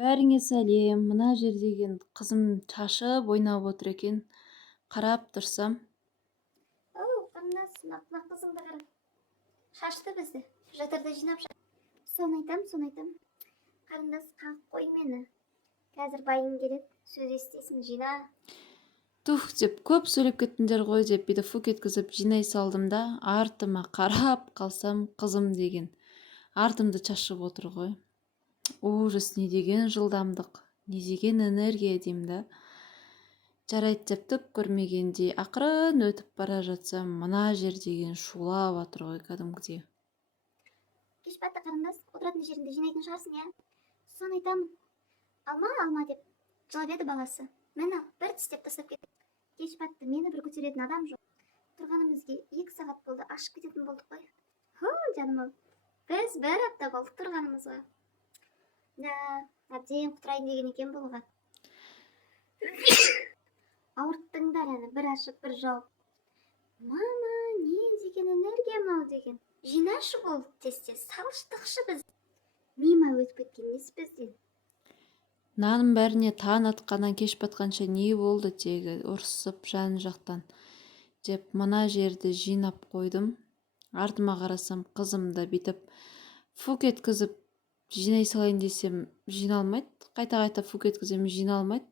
Бәріңе сәлем. Мына жердеген қызым шашып ойнап отыр екен. Қарап тұрсам, Оу, қандас, мына қызыңды қара. Шашты бізді. Жатарда жинап шаш. Соны айтам. Қарындас, қағып қой мені. Қазір байың келеді, сөз естисің, жина. тух деп көп сөйлеп кеттіңдер ғой деп бүйтіп фу еткізіп жинай салдым да, артыма қарап қалсам қызым деген артымды шашып отыр ғой. Ужас, не деген жылдамдық, не деген энергия деймін да. Жарайды деп түк көрмегендей ақырын өтіп бара жатсам, мына жер деген шулап жатыр ғой кәдімгідей. Кеш батты қарындас, отыратын жеріңді жинайтын шығарсың, иә? Соны айтамын. Алма деп жылап еді баласы. Мені бір тістеп тастап кетті. Кеш батты, мені бір көтеретін адам жоқ. Тұрғанымызға 2 сағат болды, ашып кететін болдық қой. Ху, жаным ау. Біз бір апта болдық тұрғанымызға. Да, әбден құтырайын деген екен болған. Ауырттыңдар әні, бір ашып, бір жауып. Мама, не деген энергия мынау деген. Жинашы бол, тез-тез салыштықшы біз. Мима өтіп кеткен несі бізден. Наным бәріне таң атқаннан кеш батқанша не болды тегі ұрсып жан жақтан деп мына жерді жинап қойдым. Артыма қарасам, қызымды бүйтіп фу еткізіп жинай салайын десем жиналмайды. Қайта фу еткізем жиналмайды.